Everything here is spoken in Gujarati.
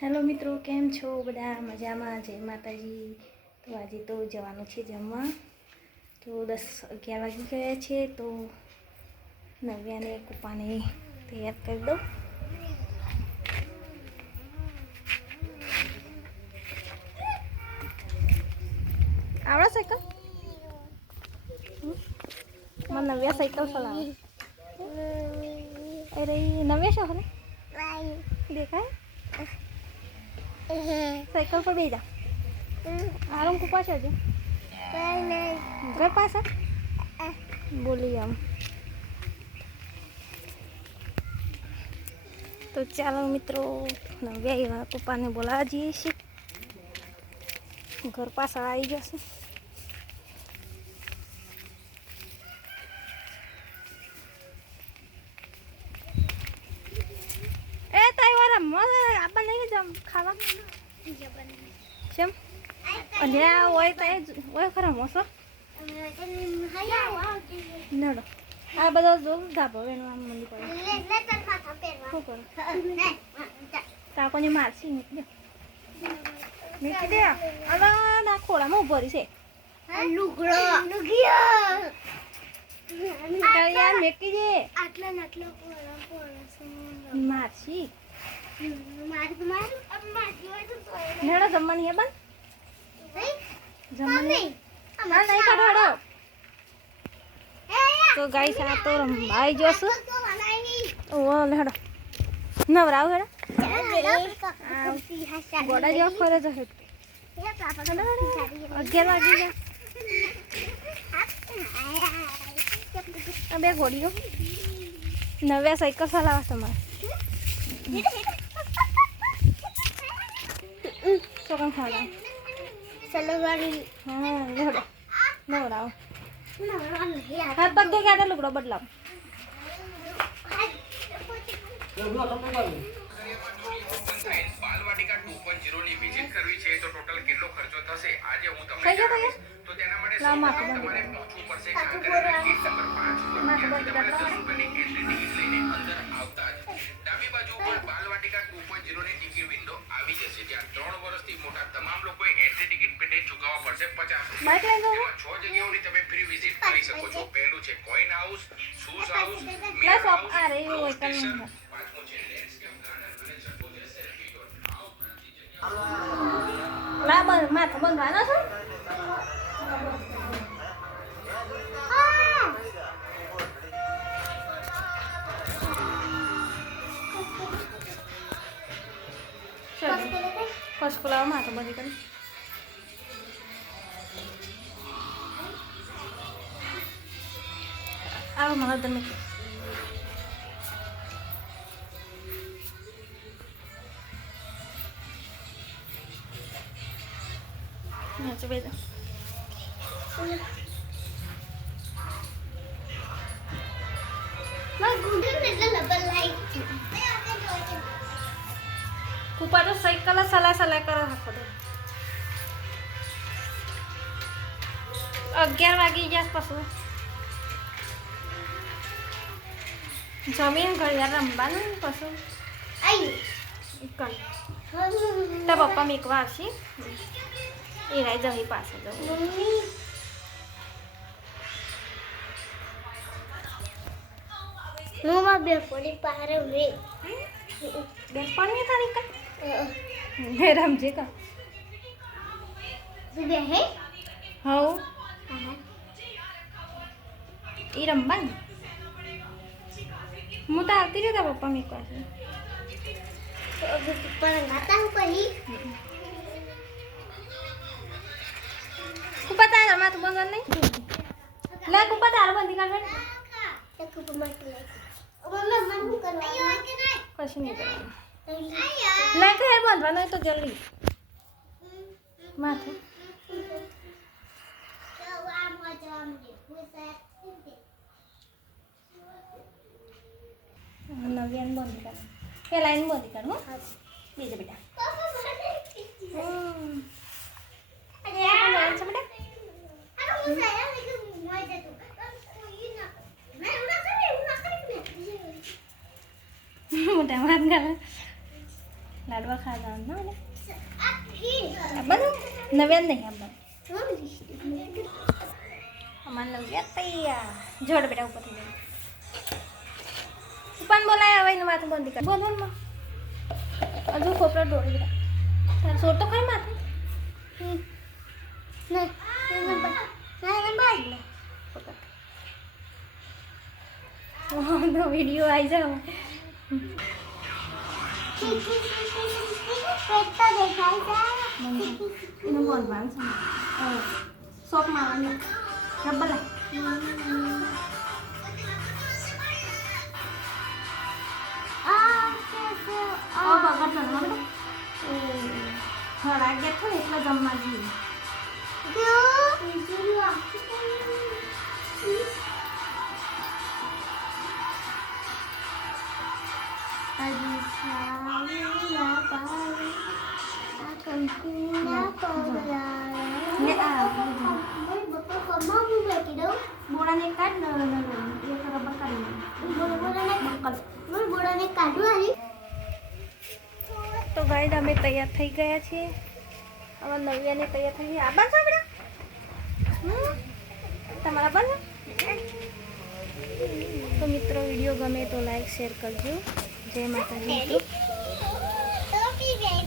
હેલો મિત્રો, કેમ છો બધા? મજામાં? જય માતાજી. તો આજે તો જવાનું છે જમવા. તો 10-11 વાગી ગયા છે. તો નવ્યાને કૂપાને તૈયાર કરી દઉં. આવડે સાયકલ? મને નવ્યા સાયકલ ચલાવે. અરે નવ્યા શું હલે દેખાય? સાયકલ પર બેસી જા. આરામ કૂપા છે હજુ ઘર પાસે બોલી આમ. તો ચાલો મિત્રો, નવ્યા એવા કૂપાને બોલાવા જઈએ છીએ. ઘર પાછળ આવી જશે. એ તાઈ વાળા આપણ નહીં જમ ખાવા કેમ અને ઓય તાઈ ઓય ખરા મોસો નડો આ બધો જો ધાબો વેણવા આમ મંદી પડે શું કરો તાકોની મારસી મૂકી દે અલા ના ખોળામાં ઉભો રહી છે લુગડો યાર મેકી દે આટલા મારસી નડો જમવાની હે બન જમવાની ના નહીં કાઢો. તો ગાઈસ આ તો રંભાઈ જોશે. ઓ લેડો નવરાવ હેડો ગોડા જેવો ફરે જશે. 11 વાગી ગયા. બે ઘોડીઓ નવ્યા સાયકલ ચલાવે તમારે ચોકન ખાવા સલવારી. હા લેડો નવરાવ હાથ પગ ધોઈ કાઢે લુગડો બદલાવ. બાલવાટિકા 2.0 ની વિઝિટ કરવી છે તો ટોટલ કેટલો ખર્ચો થશે આજે હું તમને જણાવીશ. તો તેના માટે તમારે પહોંચવું પડશે કાંકરિયા ગેટ નંબર 5 પર. ત્યાંથી તમારે 10 રૂપિયાની એન્ટ્રી ટિકિટ લઈને અંદર આવતા જ ડાબી બાજુ પર બાલવાટિકા 2.0 ની ટિકિટ વિન્ડો આવી જશે. જ્યાં 3 વર્ષથી મોટા તમામ લોકોએ એન્ટ્રી ટિકિટ પેટે ચૂકવવા પડશે 50 રૂપિયા. તેમાં 6 જગ્યાઓની તમે ફ્રી વિઝિટ કરી શકો છો. પહેલું છે coin house, shoes house, mirror house, પાંચમું છે લેન્ડસ્કેપ ગાર્ડન અને છઠ્ઠું છે સેલ્ફી ડોટ. લા બંધ માથું બંધવાનો છે. ફર્સ્ટ ખોલાવા માથું બંધ કરી આવો મને તમે નીચે બેસો. કૂપા તો સાયકલ સલાહ કરો આખો તો 11 વાગી ગયા પાછું જમીન ઘડિયાળ રમવાનું પાછું તો પપ્પા મેકવા આવશે એ રાઈ જવી પાસે જવું. બેફોડી પારે રે બેસપણી તારી કા રમજે કા બે હે હવ એ રમવા ને હું તો આવતી રહ્યો તા પપ્પા મેકવા છે. પર ગાતા હું કહી કૂપા તારા માથું બંધ નહીં લે કૂપા તારા બંધી કાઢ એક ઉપર માટી મમ્મા મન કરવા આયો કે નહીં કશું નહીં કરવાનું. લે કે હેર બાંધવાનું હોય તો જલ્દી માથું નવ્યાન બંધ કાઢ કે લાઈન બંધ કાઢ હો બીજા બેટા મોટા માર ગાલા લાડવા ખાધા ના ને આ ફીર આ બધું નવ્યા નહીં આ બધું મમ્મી અમારે નવ્યા તૈયાર જોડ બેટા ઉપર થઈ જાય પણ બોલાય હવે એનું માથું બંધ કર બોલ બોલ માં હજુ ખોપરો ડોળી બેટા તાર સોર તો કઈ માથે ના બાય તો વિડીયો આવી જાવ પેટતા દેખાય છે એનું બોલ બાંધ સોપ મારવાની રબર લાય બગડ ના હવે હળા ગયા થોડે એટલે જમવા જઈએ બોડાને કાઢ ને એક રબર કાઢી તો ગાઈડ અમે તૈયાર થઈ ગયા છીએ હવે નવ્યાને તૈયાર થઈ ગયા આ બાજુ તમારા બાજુ તો મિત્રો વિડીયો ગમે તો લાઈક શેર કરજો જય માતાજી.